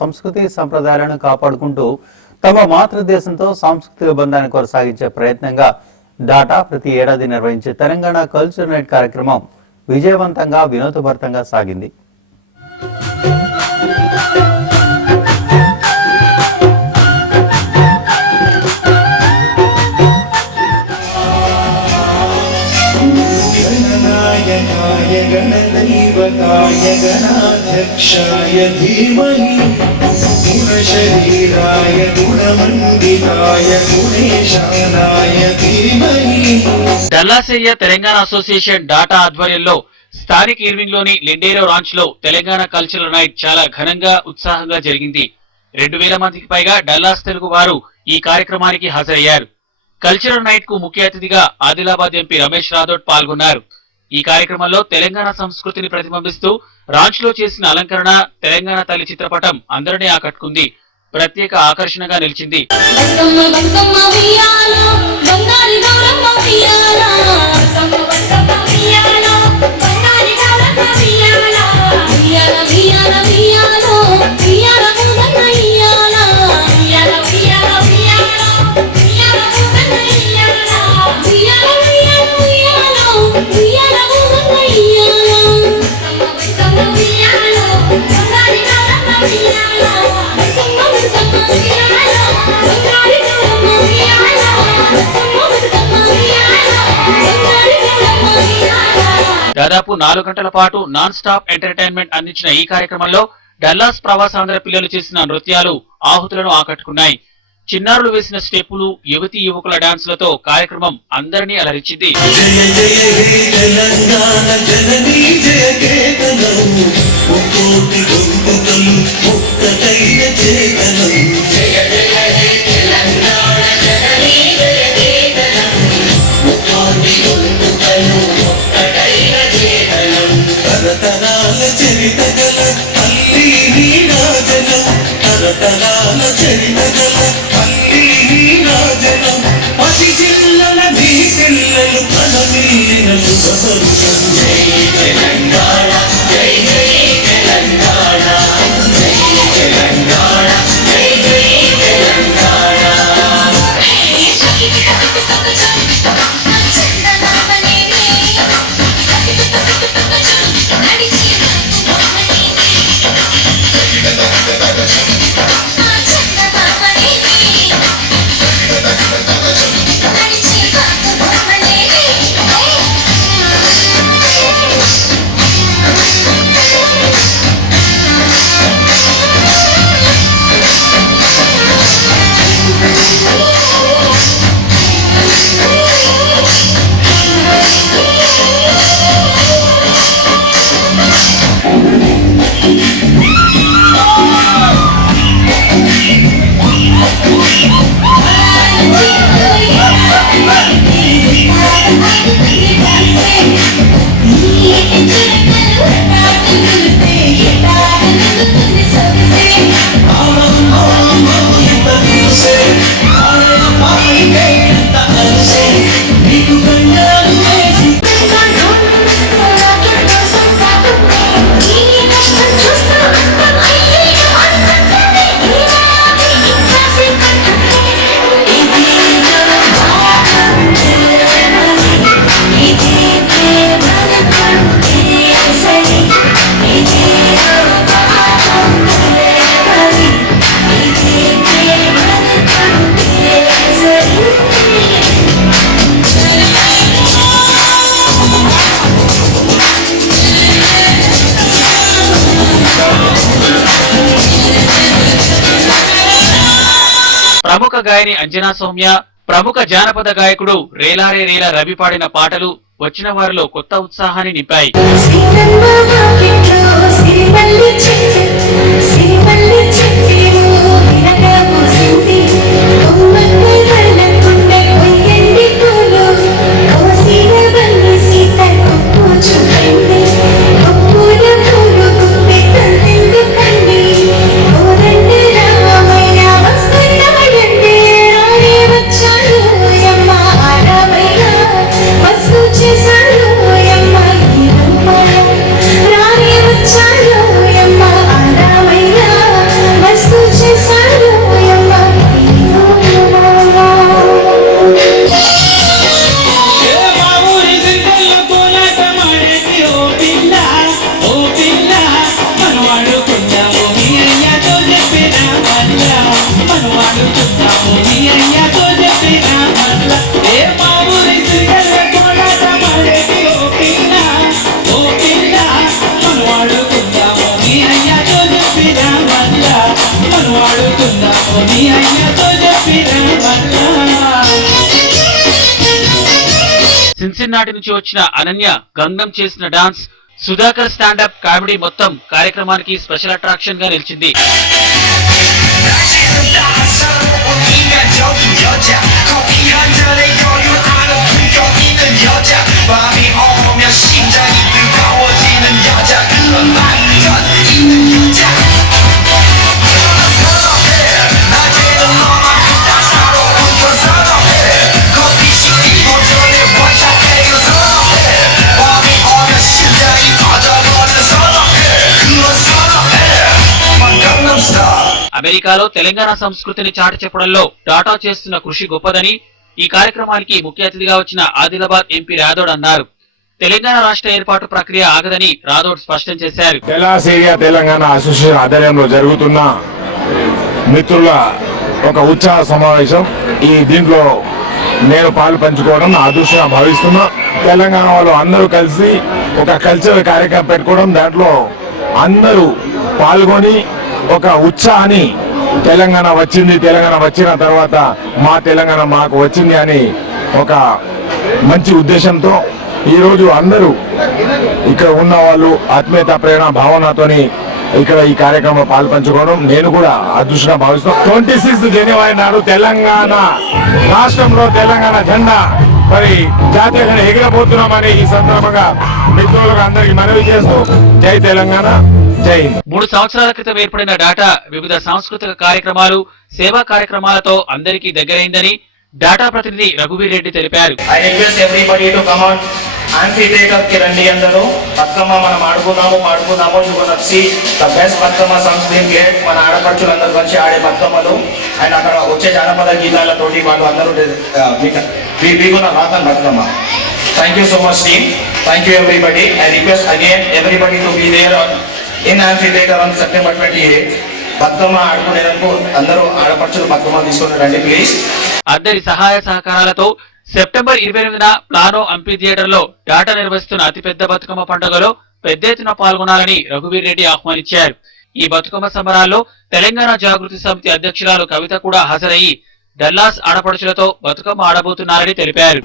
సంస్కృతి సంప్రదాయాలను కాపాడుకుంటూ తమ మాతృదేశంతో సాంస్కృతిక బంధాన్ని కొనసాగించే ప్రయత్నంగా డాటా ప్రతి ఏడాది నిర్వహించే తెలంగాణ కల్చర్ నైట్ కార్యక్రమం విజయవంతంగా వినోదభరితంగా సాగింది. गणदैवताय गणाध्यक्षाय धीमहि गुणशरीराय गुणमण्डिताय गुणेशानाय धीमहि. డల్లాస్ తెలంగాణ అసోసియేషన్ డాటా ఆధ్వర్యంలో స్థానిక ఇర్వింగ్ లోని లిండేరో రాంచ్ లో తెలంగాణ కల్చరల్ నైట్ చాలా ఘనంగా ఉత్సాహంగా జరిగింది. 2000 మందికి పైగా డల్లాస్ తెలుగు వారు ఈ కార్యక్రమానికి హాజరయ్యారు. కల్చరల్ నైట్ కు ముఖ్య అతిథిగా ఆదిలాబాద్ ఎంపీ రమేష్ రాథోడ్ పాల్గొన్నారు. ఈ కార్యక్రమంలో తెలంగాణ సంస్కృతిని ప్రతిబింబిస్తూ రాంచ్ లో చేసిన అలంకరణ తెలంగాణ తల్లి చిత్రపటం అందరినీ ఆకట్టుకుంది. ప్రత్యేక ఆకర్షణగా నిలిచింది. దాదాపు 4 గంటల పాటు నాన్ స్టాప్ ఎంటర్టైన్మెంట్ అందించిన ఈ కార్యక్రమంలో డల్లాస్ ప్రవాసాంధ్ర పిల్లలు చేసిన నృత్యాలు ఆహుతులను ఆకట్టుకున్నాయి. చిన్నారులు వేసిన స్టెప్పులు, యువతీ యువకుల డాన్సులతో కార్యక్రమం అందరినీ అలరించింది. ప్రముఖ గాయని అంజనా సౌమ్య, ప్రముఖ జానపద గాయకుడు రేలారే రేలా రవి పాడిన పాటలు వచ్చిన వారిలో కొత్త ఉత్సాహాన్ని నింపాయి. రాని వచ్చాను యమ్మ ఆరామయ్య సిన్సిన్నాటి నుంచి వచ్చిన అనన్య గంగం చేసిన డాన్స్, సుధాకర్ స్టాండప్ కామెడీ మొత్తం కార్యక్రమానికి స్పెషల్ అట్రాక్షన్ గా నిలిచింది. అమెరికాలో తెలంగాణ సంస్కృతిని చాటి చెప్పడంలో డాటా చేస్తున్న కృషి గొప్పదని ఈ కార్యక్రమానికి ముఖ్య అతిథిగా వచ్చిన ఆదిలాబాద్ ఎంపీ రాథోడ్ అన్నారు. తెలంగాణ రాష్ట్ర ఏర్పాటు ప్రక్రియ ఆగదని రాథోడ్ స్పష్టం చేశారు. తెలంగాణ అసోసియేషన్ ఆధ్వర్యంలో జరుగుతున్న మిత్రుల ఒక ఉత్సాహ సమావేశం. దీంట్లో నేను పాలు పంచుకోవడం నా అదృష్టంగా భావిస్తున్నా. తెలంగాణ వాళ్ళు అందరూ కలిసి ఒక కల్చరల్ కార్యక్రమం పెట్టుకోవడం, దాంట్లో అందరూ పాల్గొని ఒక ఉత్సాహాన్ని తెలంగాణ వచ్చింది, తెలంగాణ వచ్చిన తర్వాత మా తెలంగాణ మాకు వచ్చింది అని ఒక మంచి ఉద్దేశంతో ఈరోజు అందరూ ఇక్కడ ఉన్న వాళ్ళు ఆత్మీయత ప్రేరణ భావనతోని ఇక్కడ ఈ కార్యక్రమంలో పాల్పంచుకోవడం నేను కూడా అదృష్టంగా భావిస్తున్నాను. 26 జనవరి నాడు తెలంగాణ రాష్ట్రంలో తెలంగాణ జెండా మరి జాతీయ జెండా ఎగిరబోతున్నామని ఈ సందర్భంగా మిత్రులకు అందరికీ మనవి చేస్తూ జై తెలంగాణ, జై హింద్. 3 సంవత్సరాల క్రితం ఏర్పడిన డాటా వివిధ సాంస్కృతిక కార్యక్రమాలు, సేవా కార్యక్రమాలతో అందరికీ దగ్గరైందని డాటా ప్రతినిధి రఘువీర్ రెడ్డి తెలిపారు. I request everybody to come on amphitheater కి రండి అందరూ. బతుకమ్మ మనం ఆడుకున్నాము. You gonna see the best Bathukamma songs being played. మన ఆడపడుచులందరూ కలిసి ఆడే బతుకమ్మలు అండ్ అక్కడ వచ్చే జానపద గీతాలతోటి వాళ్ళు అందరూ రాతాను Bathukamma. Thank you so much team. Thank you everybody. I request again everybody to be there in amphitheater on September 28. Bathukamma ఆడుకునేందుకు అందరూ ఆడపడుచులు బతుకమ్మ తీసుకుని రండి ప్లీజ్. అందరి సహాయ సహకారాలతో సెప్టెంబర్ 28న ప్లానో అంపీ థియేటర్ లో డాటా నిర్వహిస్తున్న అతిపెద్ద బతుకమ్మ పండుగలో పెద్ద ఎత్తున పాల్గొనాలని రఘువీర్ రెడ్డి ఆహ్వానించారు. ఈ బతుకమ్మ సంబరాల్లో తెలంగాణ జాగృతి సమితి అధ్యక్షురాలు కవిత కూడా హాజరయ్యి డల్లాస్ ఆడపడుచులతో బతుకమ్మ ఆడబోతున్నారని తెలిపారు.